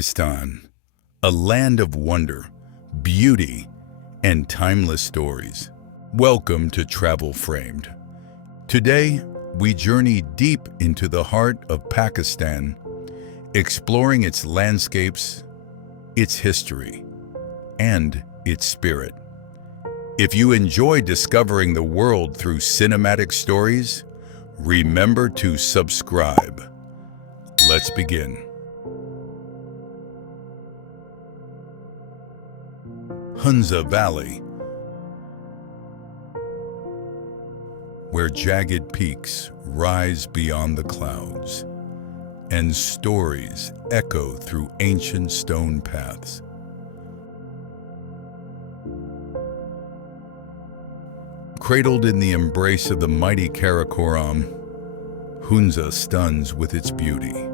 Pakistan, a land of wonder, beauty, and timeless stories. Welcome to Travel Framed. Today, we journey deep into the heart of Pakistan, exploring its landscapes, its history, and its spirit. If you enjoy discovering the world through cinematic stories, remember to subscribe. Let's begin. Hunza Valley, where jagged peaks rise beyond the clouds and stories echo through ancient stone paths. Cradled in the embrace of the mighty Karakoram, Hunza stuns with its beauty.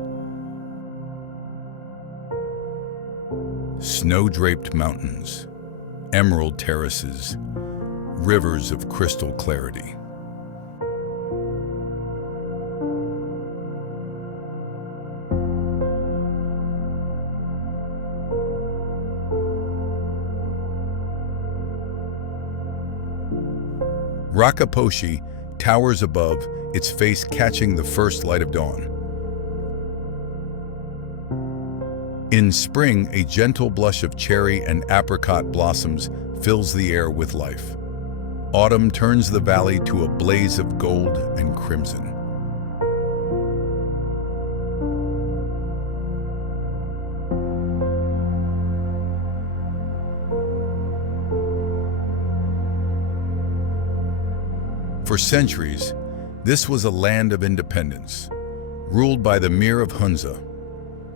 Snow-draped mountains, emerald terraces, rivers of crystal clarity. Rakaposhi towers above, its face catching the first light of dawn. In spring, a gentle blush of cherry and apricot blossoms fills the air with life. Autumn turns the valley to a blaze of gold and crimson. For centuries, this was a land of independence, ruled by the Mir of Hunza.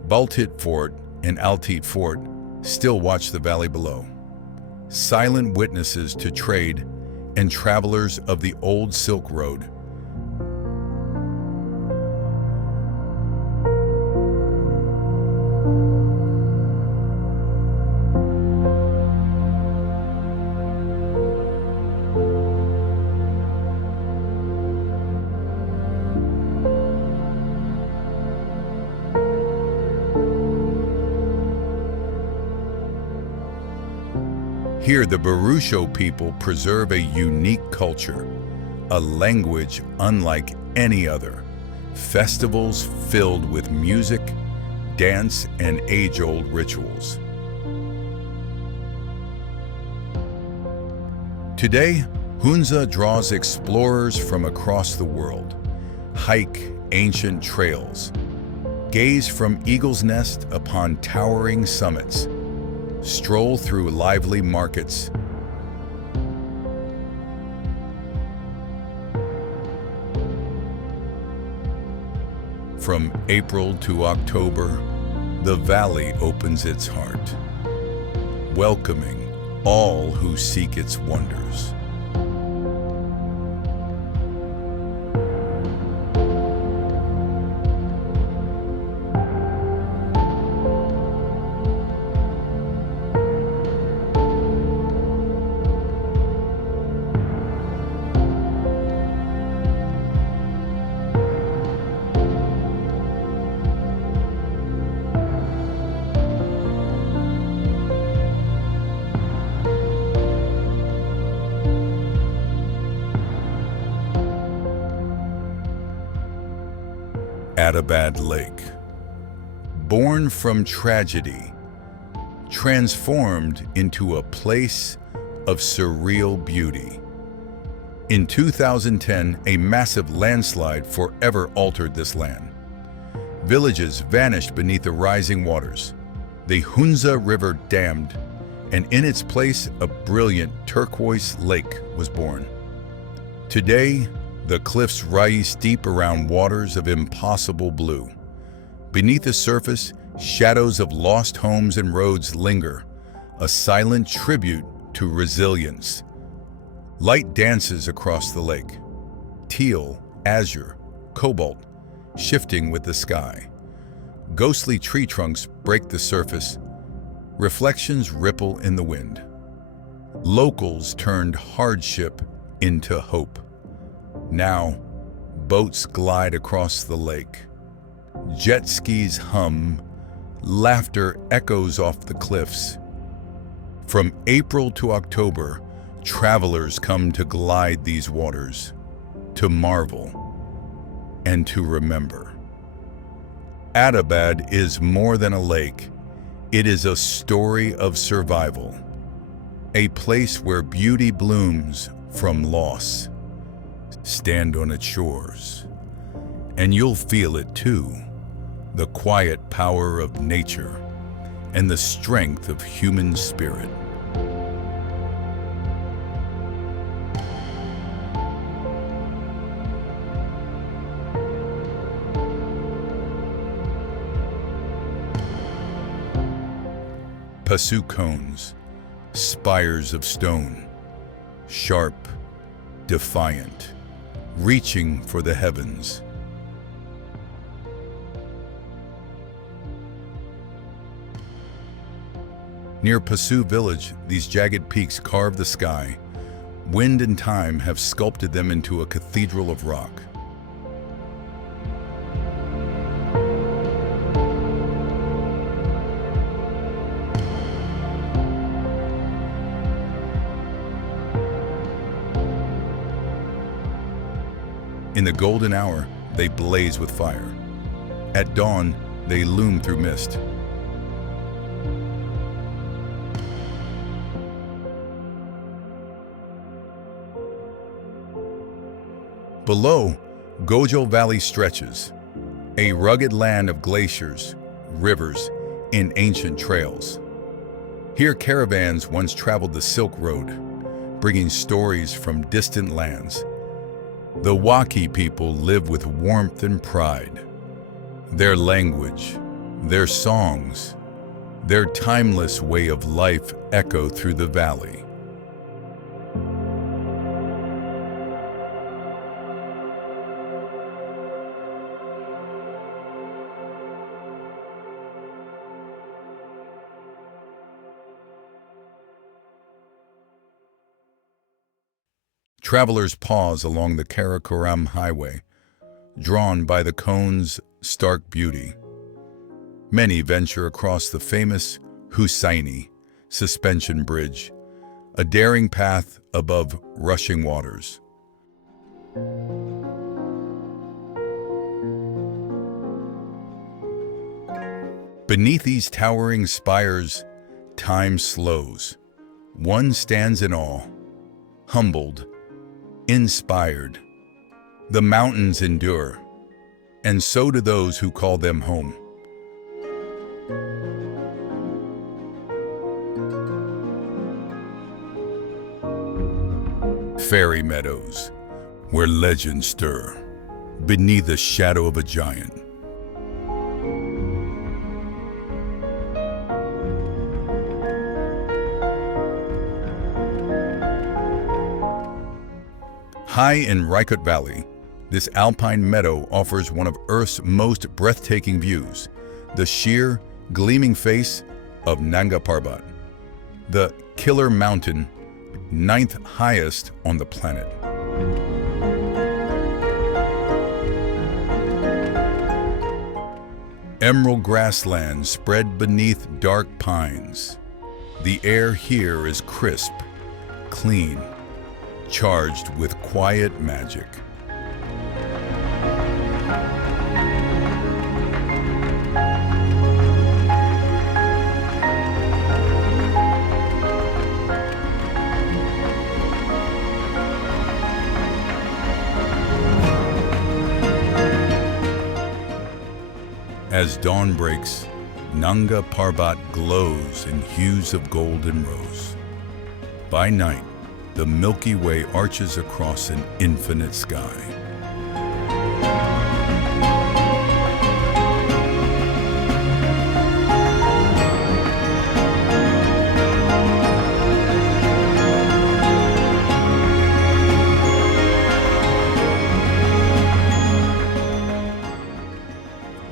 Baltit Fort and Altit Fort still watch the valley below, silent witnesses to trade and travelers of the old Silk Road. Here, the Barusho people preserve a unique culture, a language unlike any other, festivals filled with music, dance, and age-old rituals. Today, Hunza draws explorers from across the world, hike ancient trails, gaze from Eagle's Nest upon towering summits, stroll through lively markets, from April to October, the valley opens its heart, welcoming all who seek its wonders. Attabad Lake, born from tragedy, transformed into a place of surreal beauty. In 2010, a massive landslide forever altered this land. Villages vanished beneath the rising waters. The Hunza River dammed, and in its place, a brilliant turquoise lake was born. Today, the cliffs rise deep around waters of impossible blue. Beneath the surface, shadows of lost homes and roads linger, a silent tribute to resilience. Light dances across the lake, teal, azure, cobalt, shifting with the sky. Ghostly tree trunks break the surface, reflections ripple in the wind. Locals turned hardship into hope. Now, boats glide across the lake. Jet skis hum, Laughter echoes off the cliffs. From April to October, travelers come to glide these waters, to marvel, and to remember. Attabad is more than a lake. It is a story of survival, a place where beauty blooms from loss. Stand on its shores, and you'll feel it too, the quiet power of nature and the strength of human spirit. Passu cones, spires of stone, sharp, defiant, reaching for the heavens. Near Passu village, these jagged peaks carve the sky. Wind and time have sculpted them into a cathedral of rock. In the golden hour, they blaze with fire. At dawn, they loom through mist. Below, Gojal Valley stretches, a rugged land of glaciers, rivers, and ancient trails. Here caravans once traveled the Silk Road, bringing stories from distant lands. The Waki people live with warmth and pride. Their language, their songs, their timeless way of life echo through the valley. Travelers pause along the Karakoram highway, drawn by the cone's stark beauty. Many venture across the famous Hussaini suspension bridge, a daring path above rushing waters. Beneath these towering spires, time slows. One stands in awe, humbled, inspired. The mountains endure, and so do those who call them home. Fairy meadows, where legends stir, beneath the shadow of a giant. High in Raikot Valley, this alpine meadow offers one of Earth's most breathtaking views, the sheer, gleaming face of Nanga Parbat, the killer mountain, 9th highest on the planet. Emerald grasslands spread beneath dark pines. The air here is crisp, clean, charged with quiet magic. As dawn breaks, Nanga Parbat glows in hues of gold and rose. By night, the Milky Way arches across an infinite sky.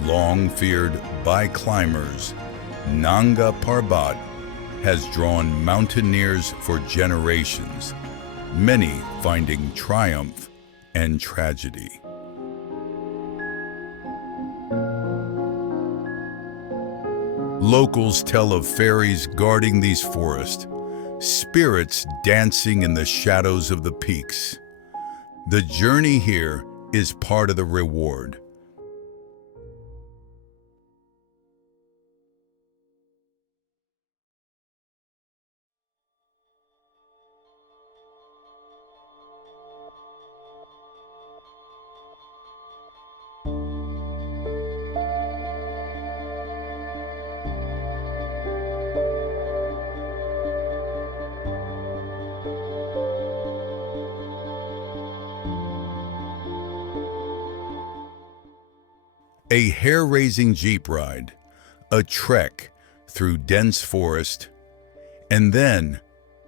Long feared by climbers, Nanga Parbat has drawn mountaineers for generations, many finding triumph and tragedy. Locals tell of fairies guarding these forests, spirits dancing in the shadows of the peaks. The journey here is part of the reward. A hair-raising jeep ride, a trek through dense forest, and then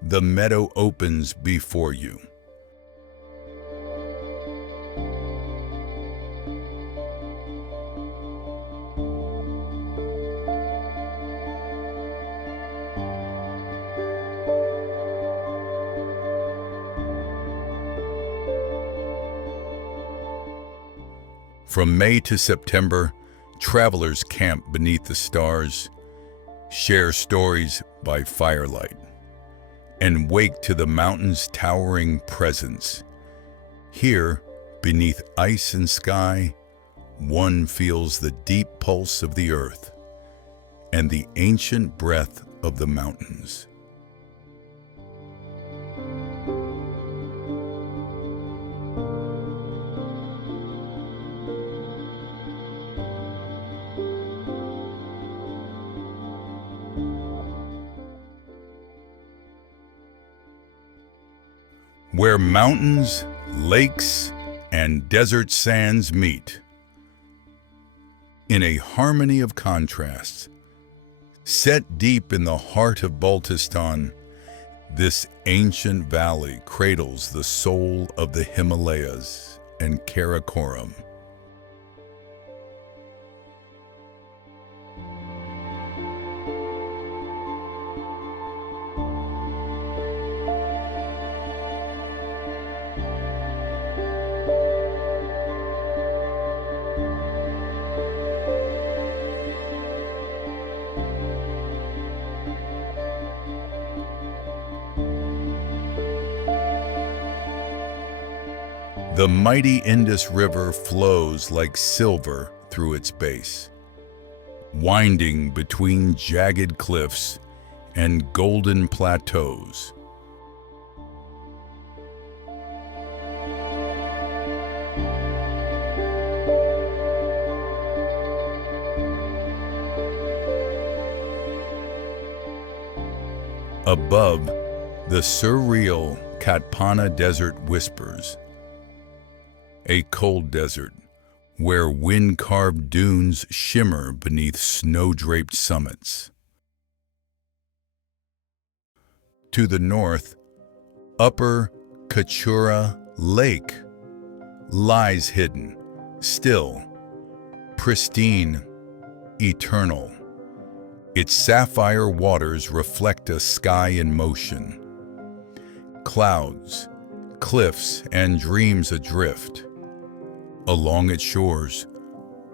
the meadow opens before you. From May to September, travelers camp beneath the stars, share stories by firelight, and wake to the mountain's towering presence. Here, beneath ice and sky, one feels the deep pulse of the earth and the ancient breath of the mountains. Where mountains, lakes, and desert sands meet. In a harmony of contrasts, set deep in the heart of Baltistan, this ancient valley cradles the soul of the Himalayas and Karakoram. The mighty Indus River flows like silver through its base, winding between jagged cliffs and golden plateaus. Above, the surreal Katpana Desert whispers, a cold desert where wind-carved dunes shimmer beneath snow-draped summits. To the north, Upper Kachura Lake lies hidden, still, pristine, eternal. Its sapphire waters reflect a sky in motion. Clouds, cliffs, and dreams adrift. Along its shores,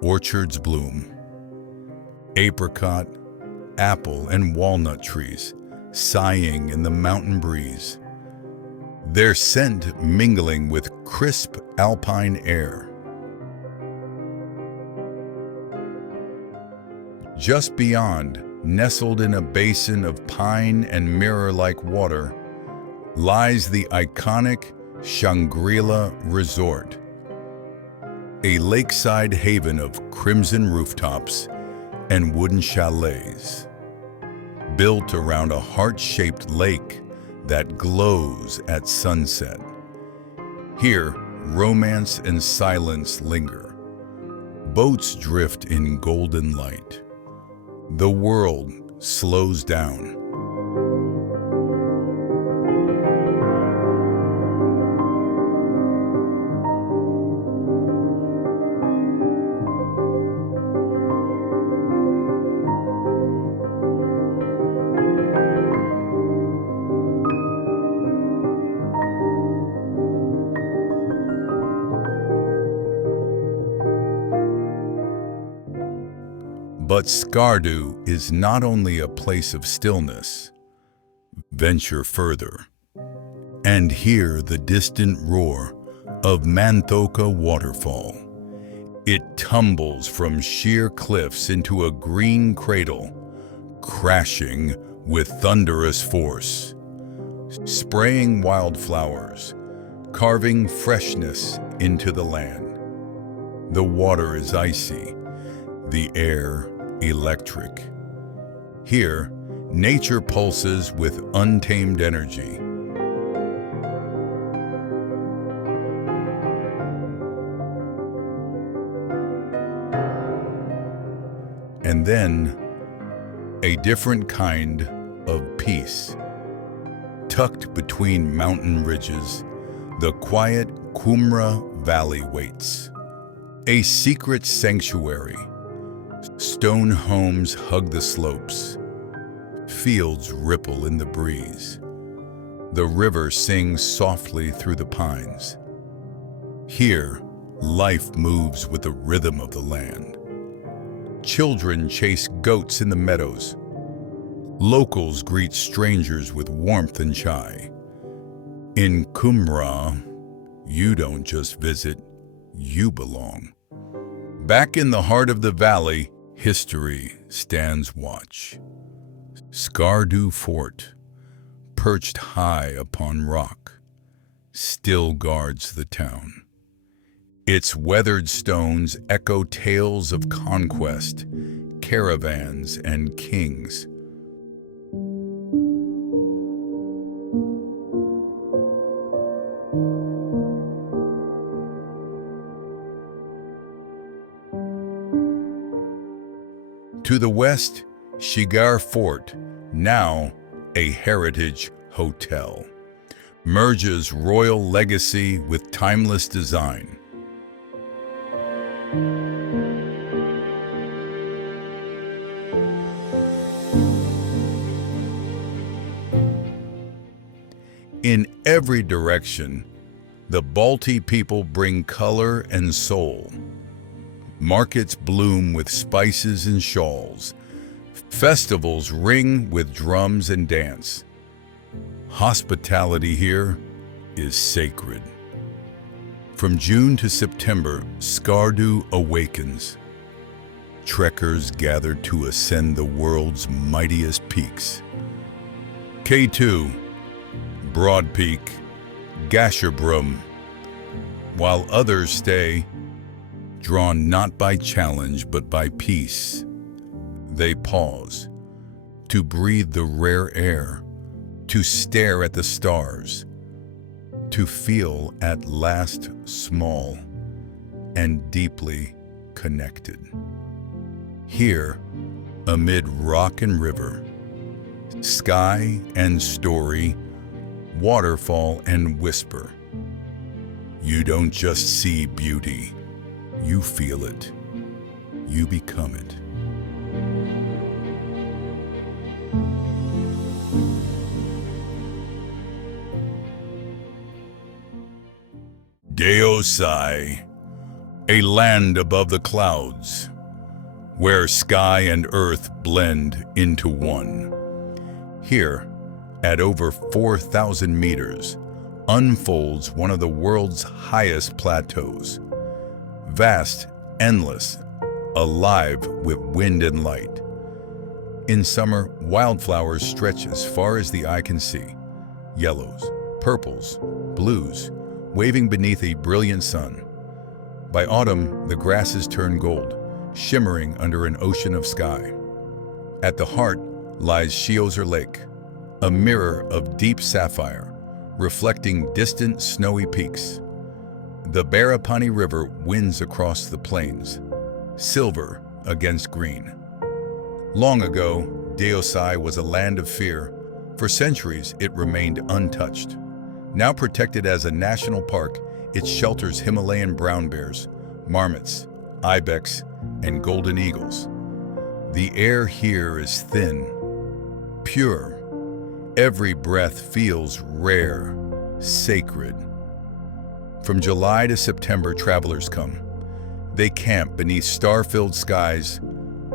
orchards bloom. Apricot, apple, and walnut trees sighing in the mountain breeze, their scent mingling with crisp alpine air. Just beyond, nestled in a basin of pine and mirror-like water, lies the iconic Shangrila Resort, a lakeside haven of crimson rooftops and wooden chalets, built around a heart-shaped lake that glows at sunset. Here, romance and silence linger. Boats drift in golden light. The world slows down. But Skardu is not only a place of stillness. Venture further and hear the distant roar of Manthokha waterfall. It tumbles from sheer cliffs into a green cradle, crashing with thunderous force, spraying wildflowers, carving freshness into the land. The water is icy, the air electric. Here, nature pulses with untamed energy. And then, a different kind of peace. Tucked between mountain ridges, the quiet Qumrah Valley waits. A secret sanctuary. Stone homes hug the slopes. Fields ripple in the breeze. The river sings softly through the pines. Here, life moves with the rhythm of the land. Children chase goats in the meadows. Locals greet strangers with warmth and chai. In Qumrah, you don't just visit, you belong. Back in the heart of the valley, history stands watch. Skardu Fort, perched high upon rock, still guards the town. Its weathered stones echo tales of conquest, caravans, and kings. To the west, Shigar Fort, now a heritage hotel, merges royal legacy with timeless design. In every direction, the Balti people bring color and soul. Markets bloom with spices and shawls. Festivals ring with drums and dance. Hospitality here is sacred. From June to September, Skardu awakens. Trekkers gather to ascend the world's mightiest peaks. K2, Broad Peak, Gasherbrum, while others stay, drawn not by challenge but by peace. They pause, to breathe the rare air, to stare at the stars, to feel at last small and deeply connected. Here, amid rock and river, sky and story, waterfall and whisper, you don't just see beauty, you feel it, you become it. Deosai, a land above the clouds, where sky and earth blend into one. Here, at over 4,000 meters, unfolds one of the world's highest plateaus. Vast, endless, alive with wind and light. In summer, wildflowers stretch as far as the eye can see. Yellows, purples, blues, waving beneath a brilliant sun. By autumn, the grasses turn gold, shimmering under an ocean of sky. At the heart lies Shiozer Lake, a mirror of deep sapphire, reflecting distant snowy peaks. The Barapani River winds across the plains, silver against green. Long ago, Deosai was a land of fear. For centuries, it remained untouched. Now protected as a national park, it shelters Himalayan brown bears, marmots, ibex, and golden eagles. The air here is thin, pure. Every breath feels rare, sacred. From July to September, travelers come. They camp beneath star-filled skies,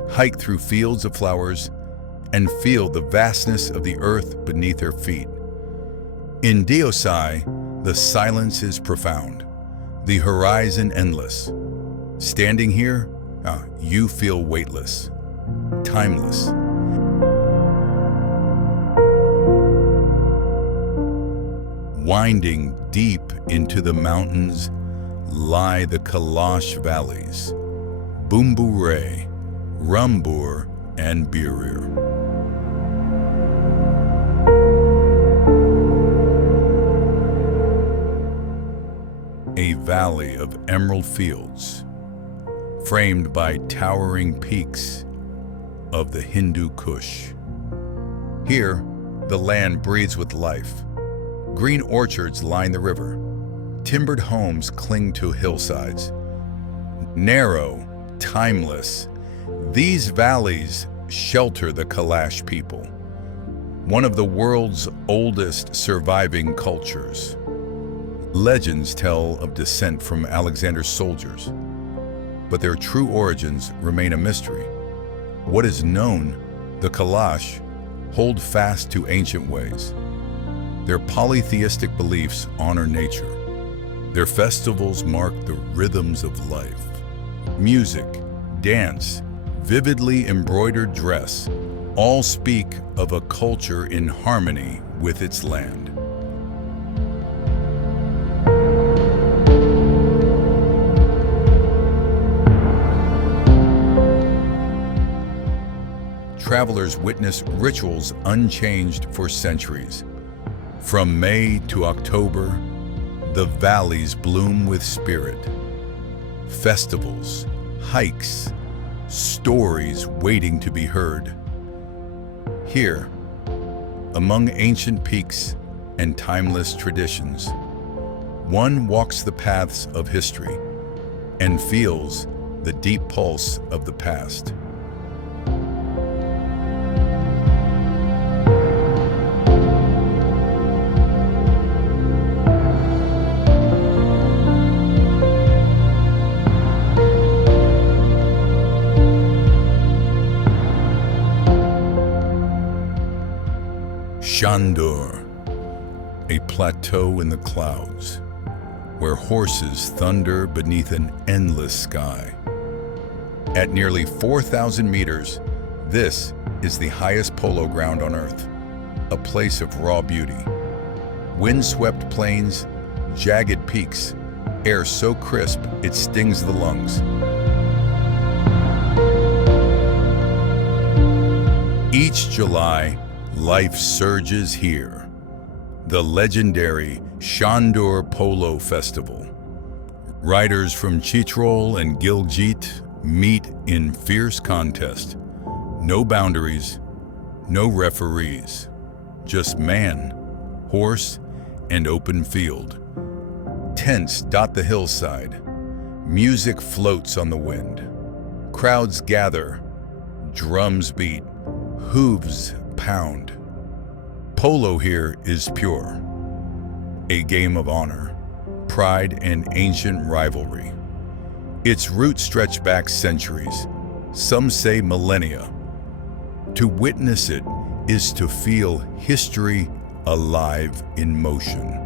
hike through fields of flowers, and feel the vastness of the earth beneath their feet. In Deosai, the silence is profound, the horizon endless. Standing here, you feel weightless, timeless. Winding deep into the mountains lie the Kailash valleys, Bumbure, Rumbur, and Birir. A valley of emerald fields, framed by towering peaks of the Hindu Kush. Here, the land breathes with life. Green orchards line the river. Timbered homes cling to hillsides. Narrow, timeless, these valleys shelter the Kailash people, one of the world's oldest surviving cultures. Legends tell of descent from Alexander's soldiers, but their true origins remain a mystery. What is known, the Kailash hold fast to ancient ways. Their polytheistic beliefs honor nature. Their festivals mark the rhythms of life. Music, dance, vividly embroidered dress, all speak of a culture in harmony with its land. Travelers witness rituals unchanged for centuries. From May to October, the valleys bloom with spirit. Festivals, hikes, stories waiting to be heard. Here, among ancient peaks and timeless traditions, one walks the paths of history and feels the deep pulse of the past. Shandur, a plateau in the clouds, where horses thunder beneath an endless sky. At nearly 4,000 meters, this is the highest polo ground on Earth, a place of raw beauty. Wind-swept plains, jagged peaks, air so crisp it stings the lungs. Each July, life surges here. The legendary Shandur Polo Festival. Riders from Chitrol and Gilgit meet in fierce contest. No boundaries, no referees. Just man, horse, and open field. Tents dot the hillside. Music floats on the wind. Crowds gather. Drums beat. Hooves pound. Polo here is pure. A game of honor, pride, and ancient rivalry. Its roots stretch back centuries, some say millennia. To witness it is to feel history alive in motion.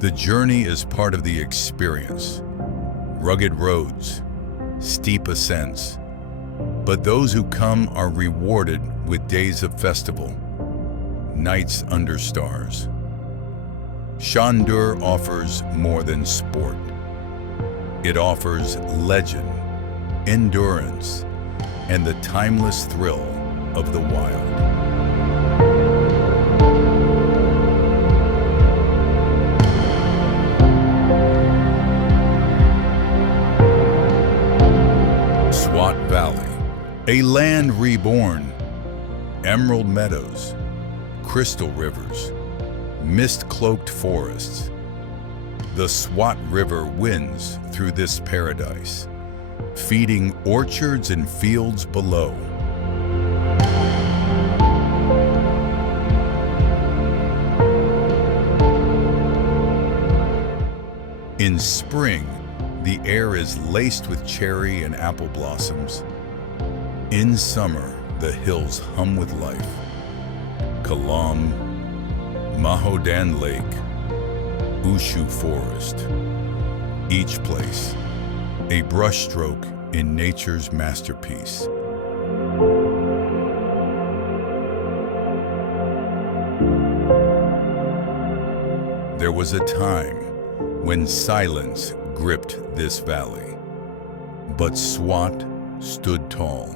The journey is part of the experience. Rugged roads, steep ascents, but those who come are rewarded with days of festival, nights under stars. Shandur offers more than sport. It offers legend, endurance, and the timeless thrill of the wild. Swat Valley, a land reborn. Emerald meadows, crystal rivers, mist-cloaked forests. The Swat River winds through this paradise, feeding orchards and fields below. In spring, the air is laced with cherry and apple blossoms. In summer, the hills hum with life. Kalam, Mahodan Lake, Ushu Forest. Each place, a brushstroke in nature's masterpiece. There was a time when silence gripped this valley, but Swat stood tall.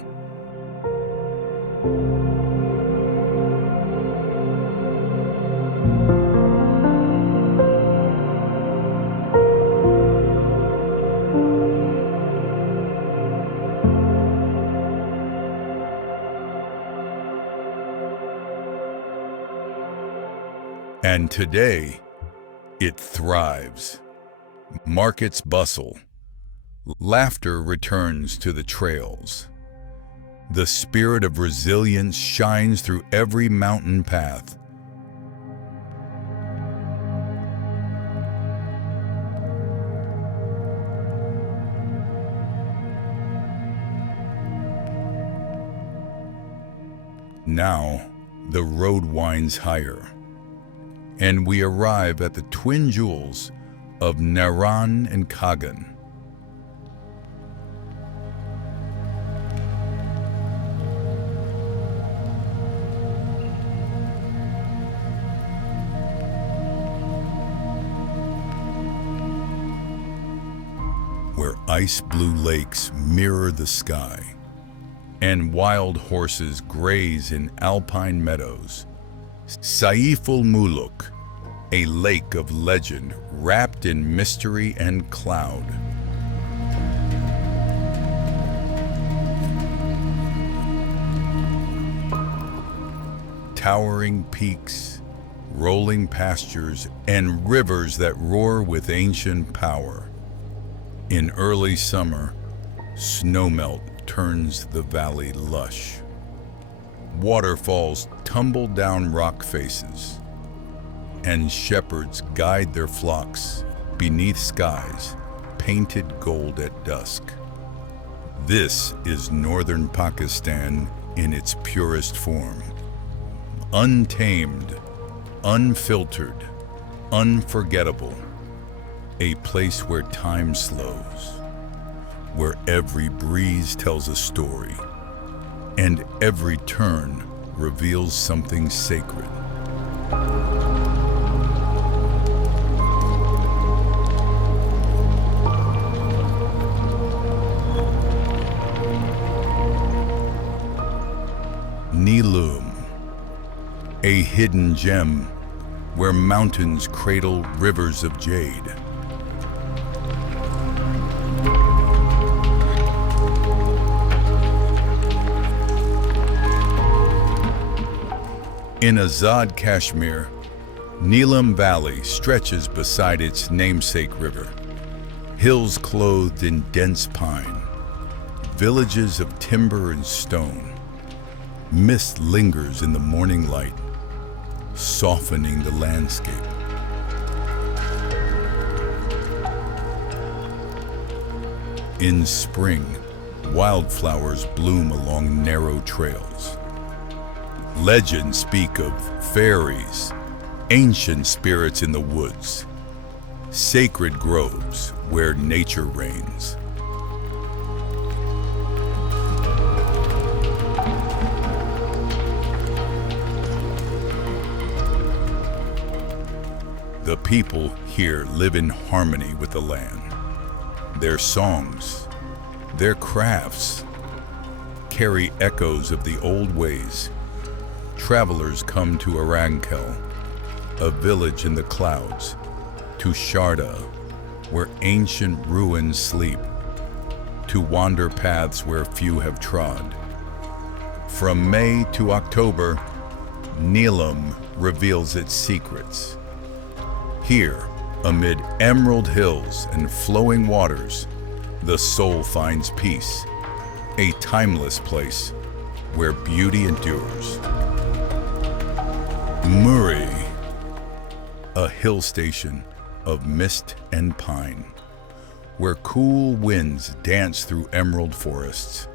And today, it thrives. Markets bustle. Laughter returns to the trails. The spirit of resilience shines through every mountain path. Now, the road winds higher, and we arrive at the twin jewels of Naran and Kaghan. Where ice-blue lakes mirror the sky, and wild horses graze in alpine meadows. Saif-ul-Mulook, a lake of legend wrapped in mystery and cloud. Towering peaks, rolling pastures, and rivers that roar with ancient power. In early summer, snowmelt turns the valley lush. Waterfalls tumble down rock faces, and shepherds guide their flocks beneath skies painted gold at dusk. This is northern Pakistan in its purest form. Untamed, unfiltered, unforgettable. A place where time slows, where every breeze tells a story, and every turn reveals something sacred. Neelam, a hidden gem where mountains cradle rivers of jade. In Azad, Kashmir, Neelam Valley stretches beside its namesake river. Hills clothed in dense pine, villages of timber and stone. Mist lingers in the morning light, softening the landscape. In spring, wildflowers bloom along narrow trails. Legends speak of fairies, ancient spirits in the woods, sacred groves where nature reigns. The people here live in harmony with the land. Their songs, their crafts, carry echoes of the old ways. Travelers come to Arankel, a village in the clouds, to Sharda, where ancient ruins sleep, to wander paths where few have trod. From May to October, Neelam reveals its secrets. Here, amid emerald hills and flowing waters, the soul finds peace, a timeless place where beauty endures. Murray, a hill station of mist and pine, where cool winds dance through emerald forests.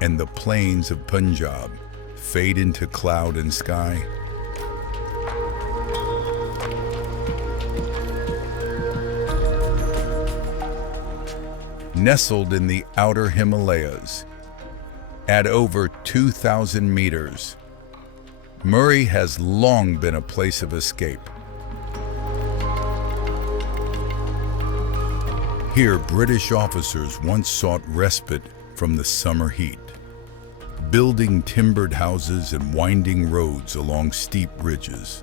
and the plains of Punjab fade into cloud and sky. Nestled in the outer Himalayas, at over 2,000 meters, Murree has long been a place of escape. Here, British officers once sought respite from the summer heat, building timbered houses and winding roads along steep ridges.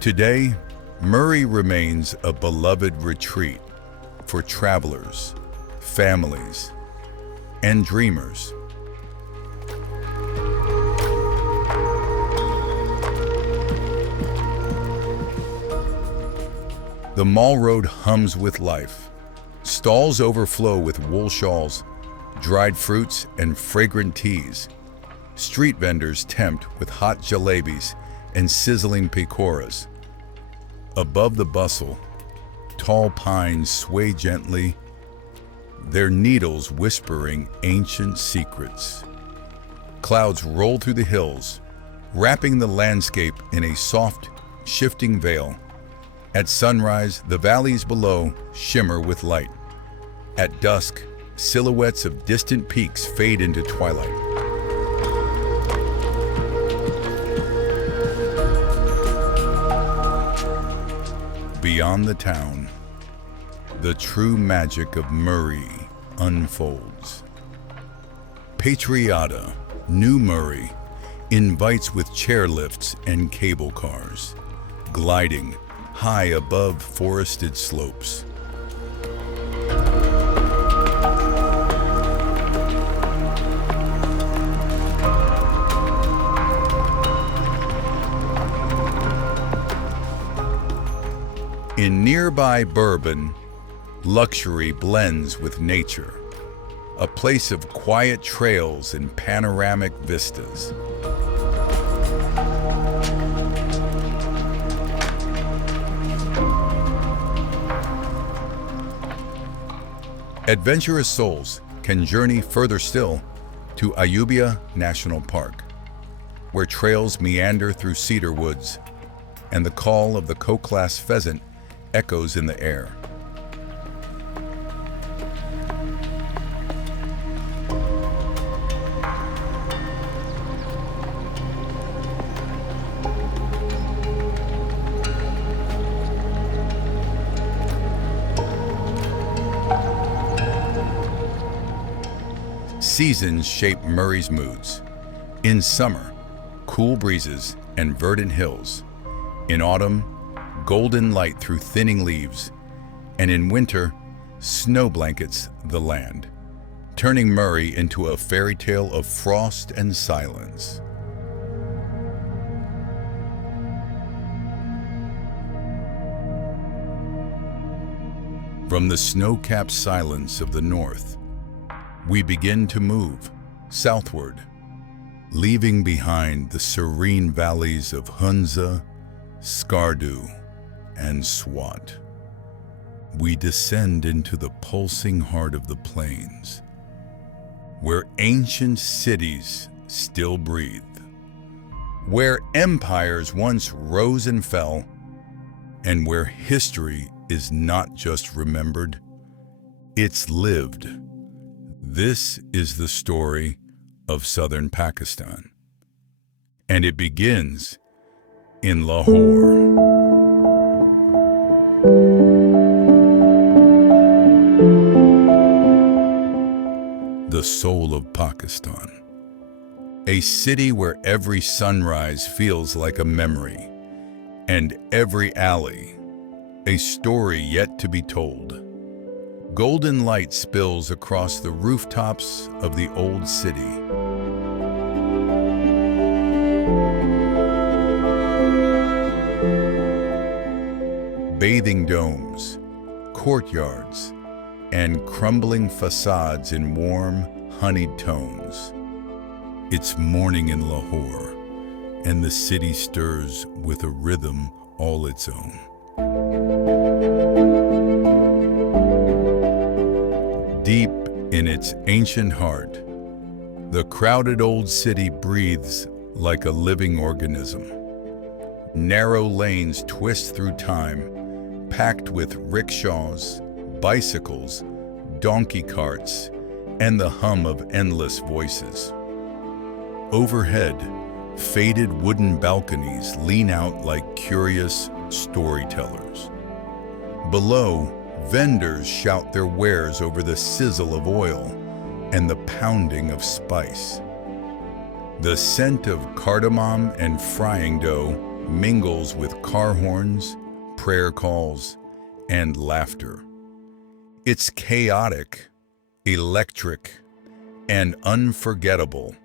Today, Murree remains a beloved retreat for travelers, families, and dreamers. The Mall Road hums with life. Stalls overflow with wool shawls, dried fruits, and fragrant teas. Street vendors tempt with hot jalebis and sizzling pakoras. Above the bustle, tall pines sway gently, their needles whispering ancient secrets. Clouds roll through the hills, wrapping the landscape in a soft, shifting veil. At sunrise, the valleys below shimmer with light. At dusk, silhouettes of distant peaks fade into twilight. Beyond the town, the true magic of Murree unfolds. Patriata, New Murree, invites with chairlifts and cable cars, gliding high above forested slopes. In nearby Bourbon, luxury blends with nature, a place of quiet trails and panoramic vistas. Adventurous souls can journey further still to Ayubia National Park, where trails meander through cedar woods and the call of the Koklas pheasant echoes in the air. Seasons shape Murree's moods. In summer, cool breezes and verdant hills. In autumn, golden light through thinning leaves. And in winter, snow blankets the land, turning Murree into a fairy tale of frost and silence. From the snow-capped silence of the north, we begin to move southward, leaving behind the serene valleys of Hunza, Skardu, and Swat. We descend into the pulsing heart of the plains, where ancient cities still breathe, where empires once rose and fell, and where history is not just remembered, it's lived. This is the story of southern Pakistan, and it begins in Lahore. The soul of Pakistan, a city where every sunrise feels like a memory, and every alley a story yet to be told. Golden light spills across the rooftops of the old city. Bathing domes, courtyards, and crumbling facades in warm, honeyed tones. It's morning in Lahore, and the city stirs with a rhythm all its own. Deep in its ancient heart, The crowded old city breathes like a living organism. Narrow lanes twist through time, packed with rickshaws, bicycles, donkey carts, and the hum of endless voices. Overhead, faded wooden balconies lean out like curious storytellers. Below, vendors shout their wares over the sizzle of oil and the pounding of spice. The scent of cardamom and frying dough mingles with car horns, prayer calls, and laughter. It's chaotic, electric, and unforgettable.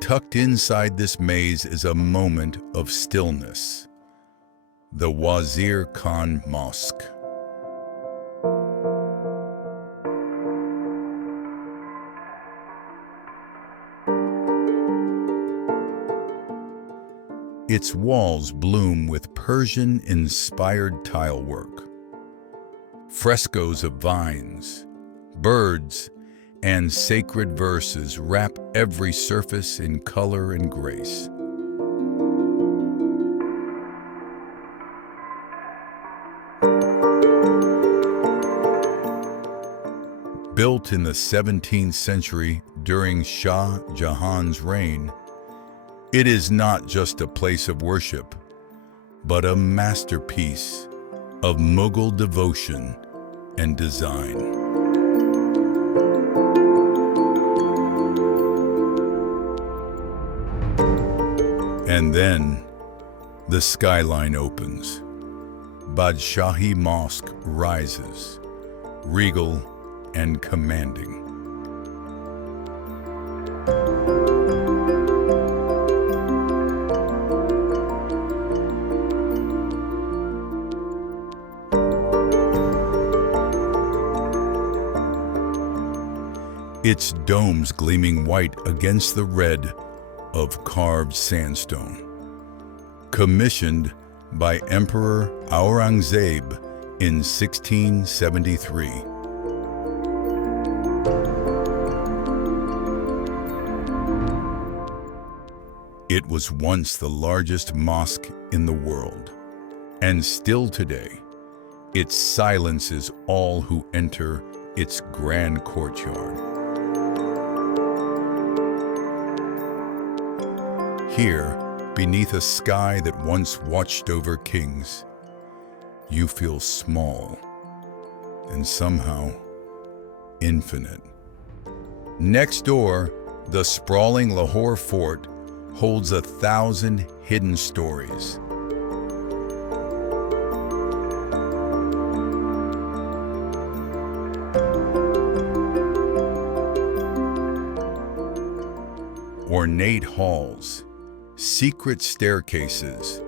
Tucked inside this maze is a moment of stillness. The Wazir Khan Mosque. Its walls bloom with Persian-inspired tilework. Frescoes of vines, birds, and sacred verses wrap every surface in color and grace. Built in the 17th century during Shah Jahan's reign, it is not just a place of worship, but a masterpiece of Mughal devotion and design. And then, the skyline opens. Badshahi Mosque rises, regal and commanding. Its domes gleaming white against the red of carved sandstone. Commissioned by Emperor Aurangzeb in 1673. It was once the largest mosque in the world, and still today, its silence is all who enter its grand courtyard. Here, beneath a sky that once watched over kings, you feel small and somehow infinite. Next door, the sprawling Lahore fort holds 1,000 hidden stories. Ornate halls, secret staircases,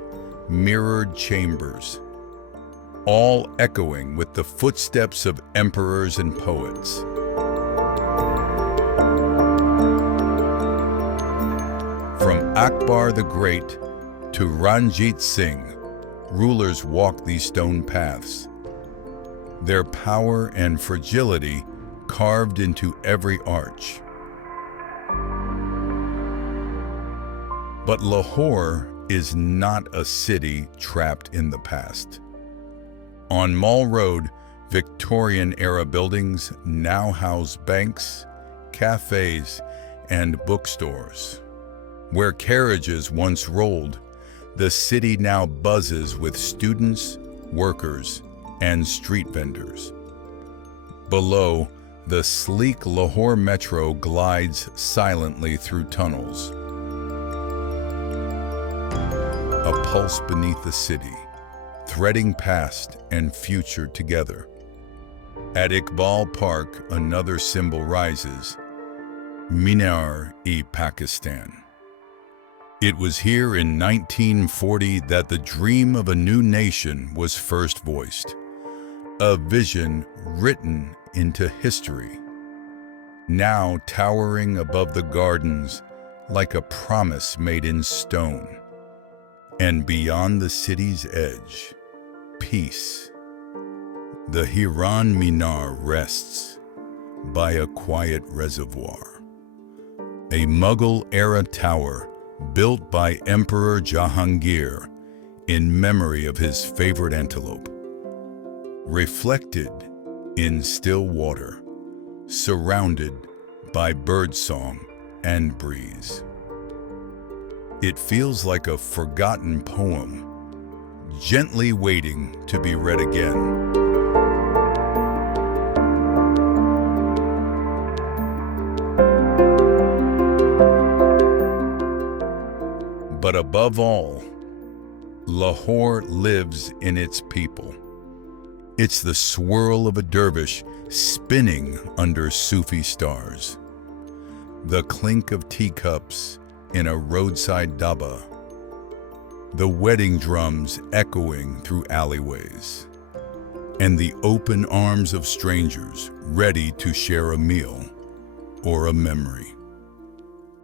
mirrored chambers, all echoing with the footsteps of emperors and poets. From Akbar the Great to Ranjit Singh, rulers walked these stone paths, their power and fragility carved into every arch. But Lahore is not a city trapped in the past. On Mall Road, Victorian-era buildings now house banks, cafes, and bookstores. Where carriages once rolled, the city now buzzes with students, workers, and street vendors. Below, the sleek Lahore Metro glides silently through tunnels. A pulse beneath the city, threading past and future together. At Iqbal Park, another symbol rises, Minar-e-Pakistan. It was here in 1940 that the dream of a new nation was first voiced, a vision written into history, now towering above the gardens like a promise made in stone. And beyond the city's edge, peace. The Hiran Minar rests by a quiet reservoir, a Mughal-era tower built by Emperor Jahangir in memory of his favorite antelope, reflected in still water, surrounded by birdsong and breeze. It feels like a forgotten poem, gently waiting to be read again. But above all, Lahore lives in its people. It's the swirl of a dervish spinning under Sufi stars, the clink of teacups in a roadside dhaba, the wedding drums echoing through alleyways, and the open arms of strangers ready to share a meal or a memory.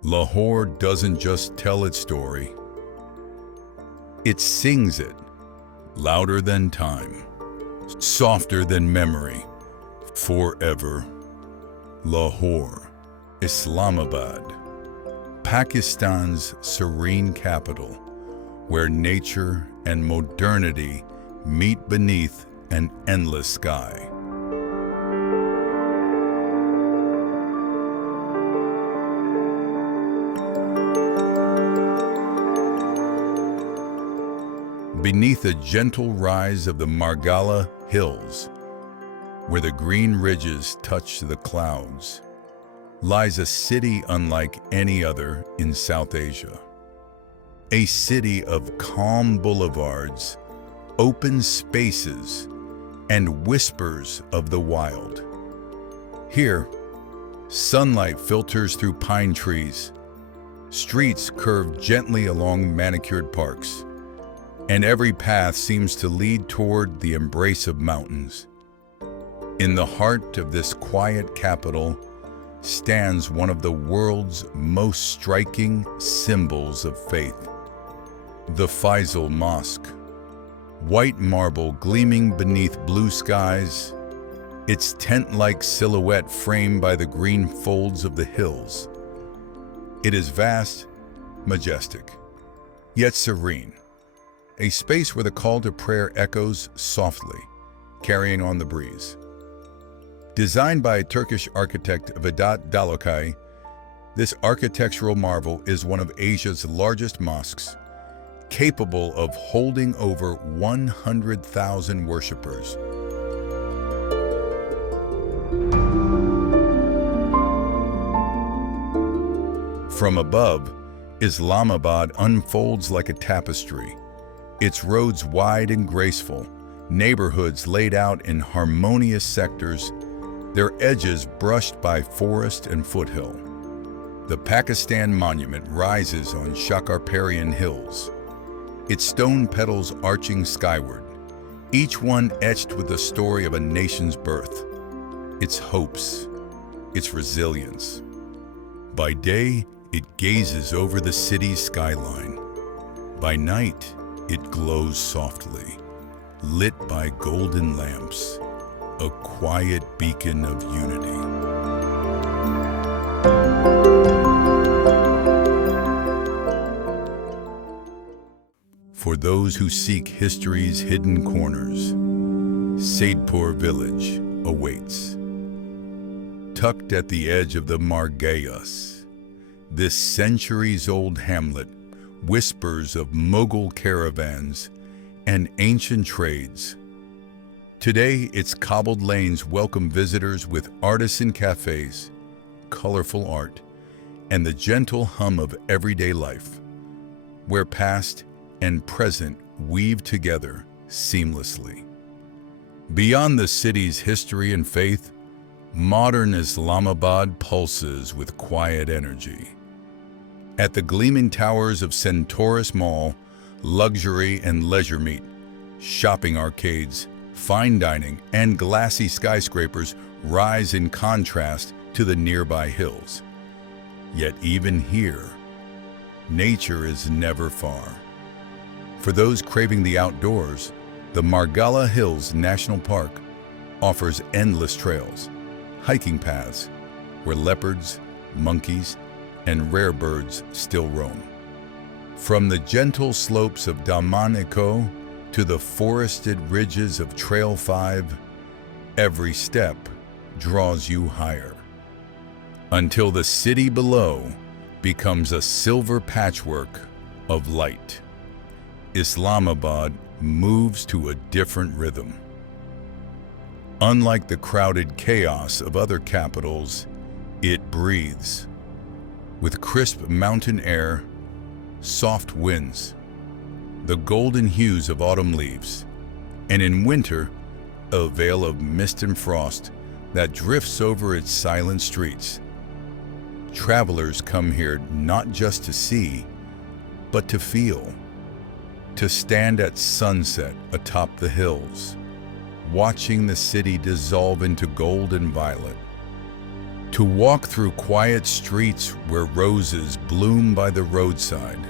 Lahore doesn't just tell its story, it sings it, louder than time, softer than memory, forever. Lahore, Islamabad, Pakistan's serene capital, where nature and modernity meet beneath an endless sky. Beneath a gentle rise of the Margala Hills, where the green ridges touch the clouds, lies a city unlike any other in South Asia. A city of calm boulevards, open spaces, and whispers of the wild. Here, sunlight filters through pine trees, streets curve gently along manicured parks, and every path seems to lead toward the embrace of mountains. In the heart of this quiet capital stands one of the world's most striking symbols of faith, the Faisal Mosque. White marble gleaming beneath blue skies, its tent-like silhouette framed by the green folds of the hills. It is vast, majestic, yet serene, a space where the call to prayer echoes softly, carrying on the breeze. Designed by Turkish architect Vedat Dalokay, this architectural marvel is one of Asia's largest mosques, capable of holding over 100,000 worshippers. From above, Islamabad unfolds like a tapestry, its roads wide and graceful, neighborhoods laid out in harmonious sectors, their edges brushed by forest and foothill. The Pakistan Monument rises on Shakarparian hills, its stone petals arching skyward, each one etched with the story of a nation's birth, its hopes, its resilience. By day, it gazes over the city's skyline. By night, it glows softly, lit by golden lamps, a quiet beacon of unity. For those who seek history's hidden corners, Saidpur village awaits. Tucked at the edge of the Margayas, this centuries-old hamlet whispers of Mughal caravans and ancient trades. Today, its cobbled lanes welcome visitors with artisan cafes, colorful art, and the gentle hum of everyday life, where past and present weave together seamlessly. Beyond the city's history and faith, modern Islamabad pulses with quiet energy. At the gleaming towers of Centaurus Mall, luxury and leisure meet, shopping arcades, fine dining, and glassy skyscrapers rise in contrast to the nearby hills. Yet even here, nature is never far. For those craving the outdoors, the Margalla Hills National Park offers endless trails, hiking paths where leopards, monkeys, and rare birds still roam. From the gentle slopes of Daman Eco to the forested ridges of Trail 5, every step draws you higher, until the city below becomes a silver patchwork of light. Islamabad moves to a different rhythm. Unlike the crowded chaos of other capitals, it breathes, with crisp mountain air, soft winds, the golden hues of autumn leaves, and in winter, a veil of mist and frost that drifts over its silent streets. Travelers come here not just to see, but to feel, to stand at sunset atop the hills, watching the city dissolve into gold and violet, to walk through quiet streets where roses bloom by the roadside,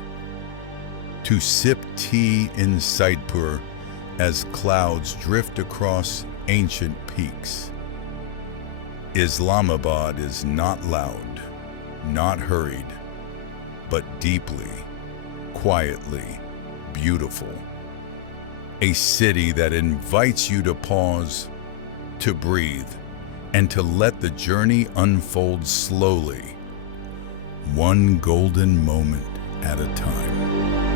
to sip tea in Saidpur as clouds drift across ancient peaks. Islamabad is not loud, not hurried, but deeply, quietly beautiful. A city that invites you to pause, to breathe, and to let the journey unfold slowly, one golden moment at a time.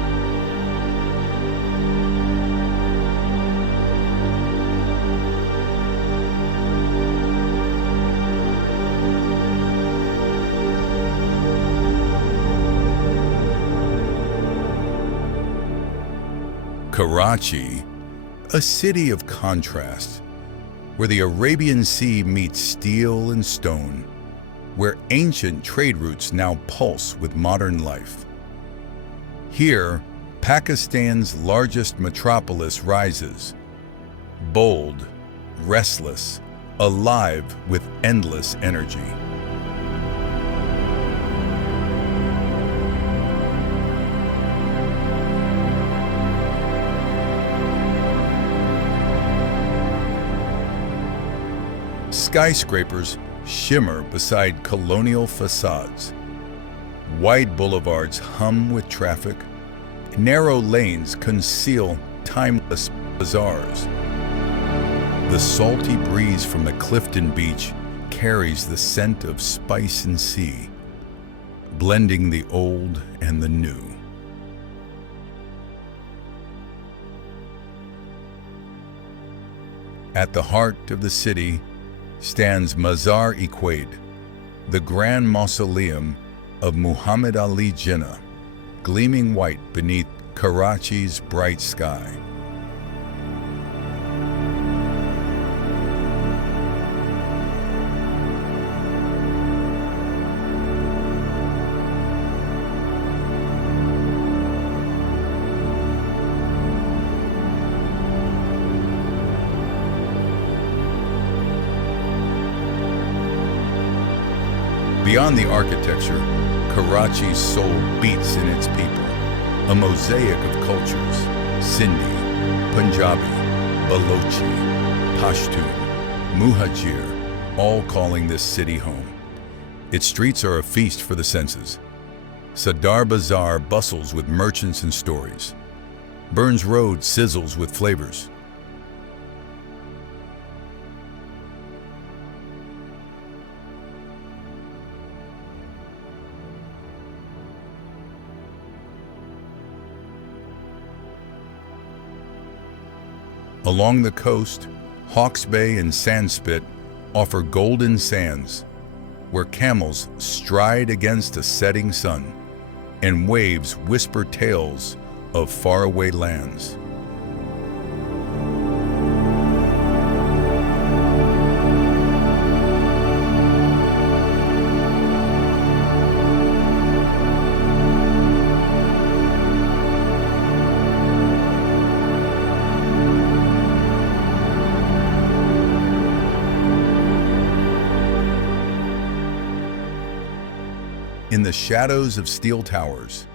Karachi, a city of contrast, where the Arabian Sea meets steel and stone, where ancient trade routes now pulse with modern life. Here, Pakistan's largest metropolis rises, bold, restless, alive with endless energy. Skyscrapers shimmer beside colonial facades. Wide boulevards hum with traffic. Narrow lanes conceal timeless bazaars. The salty breeze from the Clifton Beach carries the scent of spice and sea, blending the old and the new. At the heart of the city stands Mazar-e-Quaid, the grand mausoleum of Muhammad Ali Jinnah, gleaming white beneath Karachi's bright sky. Beyond the architecture, Karachi's soul beats in its people, a mosaic of cultures: Sindhi, Punjabi, Balochi, Pashtun, Muhajir, all calling this city home. Its streets are a feast for the senses. Sadar Bazaar bustles with merchants and stories. Burns Road sizzles with flavors. Along the coast, Hawke's Bay and Sandspit offer golden sands, where camels stride against a setting sun, and waves whisper tales of faraway lands. In the shadows of steel towers,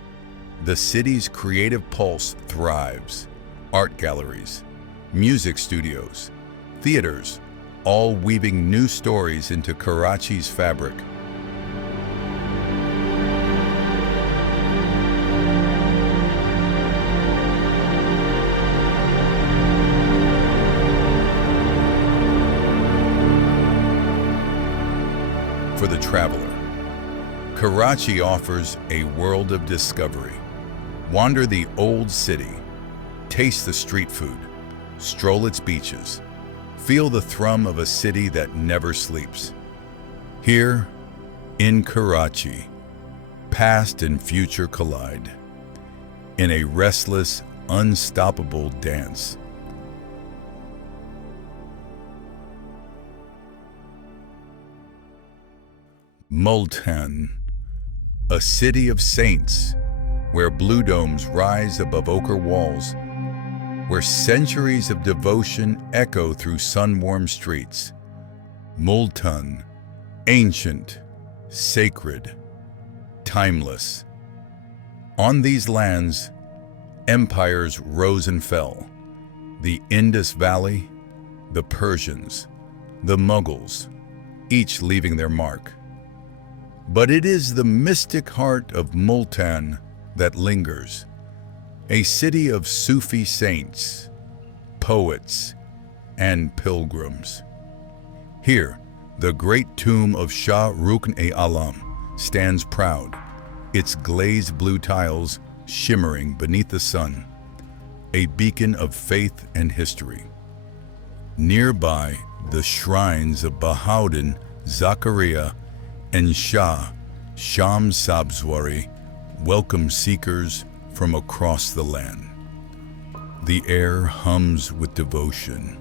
the city's creative pulse thrives. Art galleries, music studios, theaters, all weaving new stories into Karachi's fabric. For the traveler, Karachi offers a world of discovery. Wander the old city, taste the street food, stroll its beaches, feel the thrum of a city that never sleeps. Here, in Karachi, past and future collide in a restless, unstoppable dance. Multan, a city of saints, where blue domes rise above ochre walls, where centuries of devotion echo through sun-warmed streets. Multan, ancient, sacred, timeless. On these lands, empires rose and fell. The Indus Valley, the Persians, the Mughals, each leaving their mark. But it is the mystic heart of Multan that lingers, a city of Sufi saints, poets, and pilgrims. Here, the great tomb of Shah Rukn-e-Alam stands proud, its glazed blue tiles shimmering beneath the sun, a beacon of faith and history. Nearby, the shrines of Bahauddin, Zakaria, and Shah Shams Sabzwari welcome seekers from across the land. The air hums with devotion,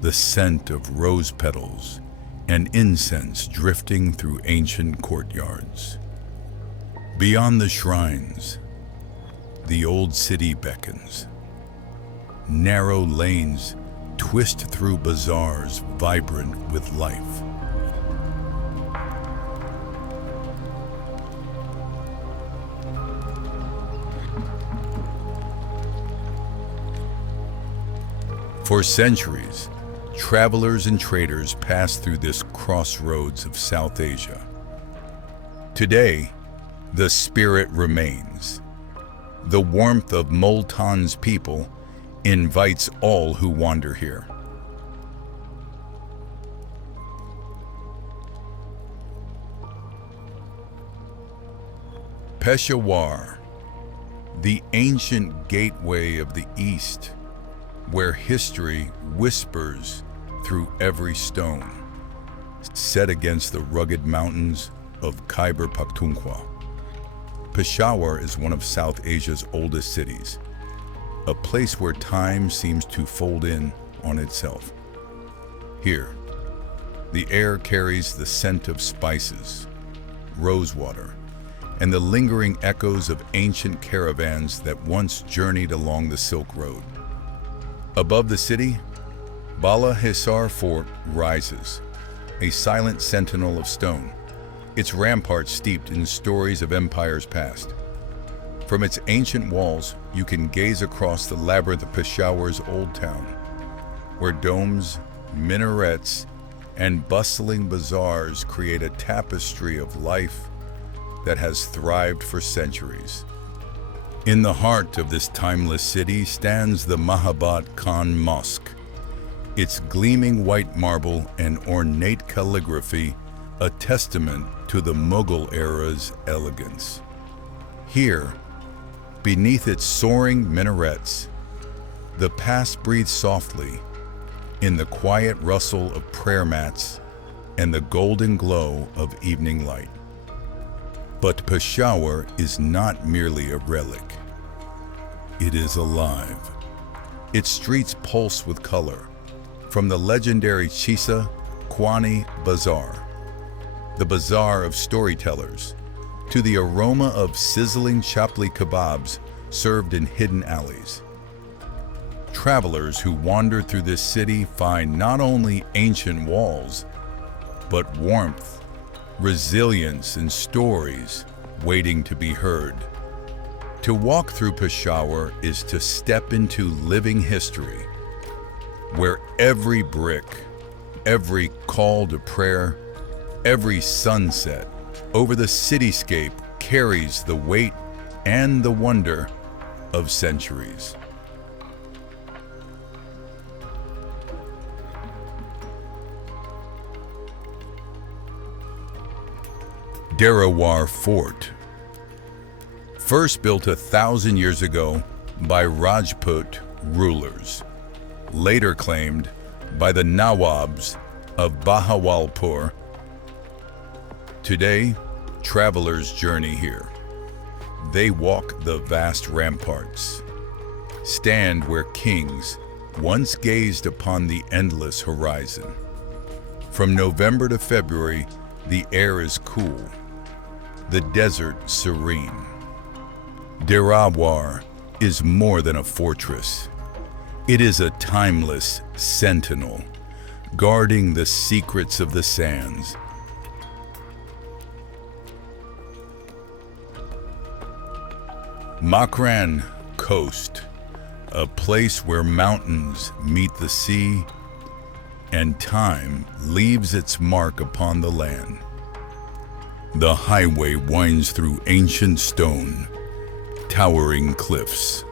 the scent of rose petals and incense drifting through ancient courtyards. Beyond the shrines, the old city beckons. Narrow lanes twist through bazaars vibrant with life. For centuries, travelers and traders passed through this crossroads of South Asia. Today, the spirit remains. The warmth of Multan's people invites all who wander here. Peshawar, the ancient gateway of the East, where history whispers through every stone, set against the rugged mountains of Khyber Pakhtunkhwa. Peshawar is one of South Asia's oldest cities, a place where time seems to fold in on itself. Here, the air carries the scent of spices, rosewater, and the lingering echoes of ancient caravans that once journeyed along the Silk Road. Above the city, Bala Hisar Fort rises, a silent sentinel of stone, its ramparts steeped in stories of empires past. From its ancient walls, you can gaze across the labyrinth of Peshawar's old town, where domes, minarets, and bustling bazaars create a tapestry of life that has thrived for centuries. In the heart of this timeless city stands the Mahabad Khan Mosque, its gleaming white marble and ornate calligraphy a testament to the Mughal era's elegance. Here, beneath its soaring minarets, the past breathes softly in the quiet rustle of prayer mats and the golden glow of evening light. But Peshawar is not merely a relic. It is alive. Its streets pulse with color, from the legendary Chisa Kwani Bazaar, the bazaar of storytellers, to the aroma of sizzling chapli kebabs served in hidden alleys. Travelers who wander through this city find not only ancient walls, but warmth, resilience, and stories waiting to be heard. To walk through Peshawar is to step into living history, where every brick, every call to prayer, every sunset over the cityscape carries the weight and the wonder of centuries. Derawar Fort, first built 1,000 years ago by Rajput rulers, later claimed by the Nawabs of Bahawalpur. Today, travelers journey here. They walk the vast ramparts, stand where kings once gazed upon the endless horizon. From November to February, the air is cool, the desert serene. Derawar is more than a fortress. It is a timeless sentinel, guarding the secrets of the sands. Makran Coast, a place where mountains meet the sea and time leaves its mark upon the land. The highway winds through ancient stone, towering cliffs,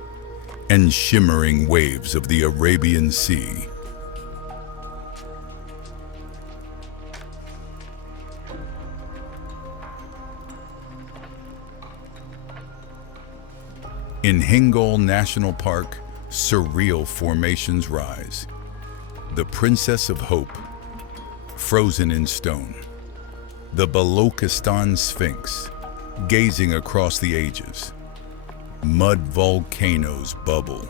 and shimmering waves of the Arabian Sea. In Hingol National Park, surreal formations rise. The Princess of Hope, frozen in stone. The Balochistan Sphinx, gazing across the ages. Mud volcanoes bubble.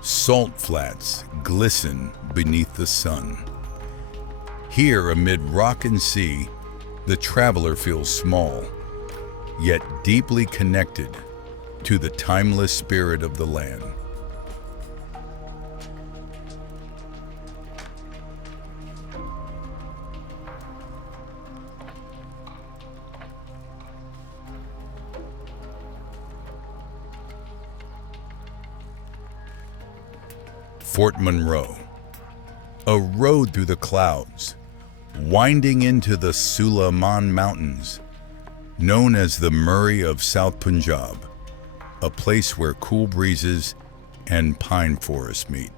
Salt flats glisten beneath the sun. Here, amid rock and sea, the traveler feels small, yet deeply connected to the timeless spirit of the land. Fort Monroe, a road through the clouds, winding into the Suleiman Mountains, known as the Murray of South Punjab, a place where cool breezes and pine forests meet.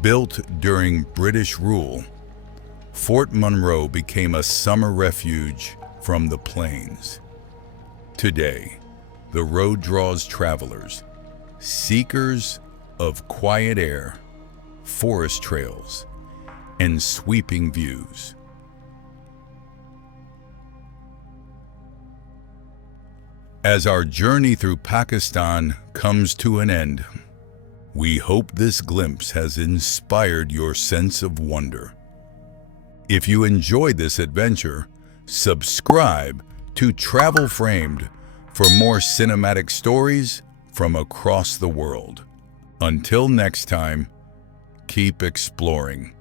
Built during British rule, Fort Monroe became a summer refuge from the plains. Today, the road draws travelers, seekers of quiet air, forest trails, and sweeping views. As our journey through Pakistan comes to an end, we hope this glimpse has inspired your sense of wonder. If you enjoyed this adventure, subscribe to Travel Framed for more cinematic stories from across the world. Until next time, keep exploring.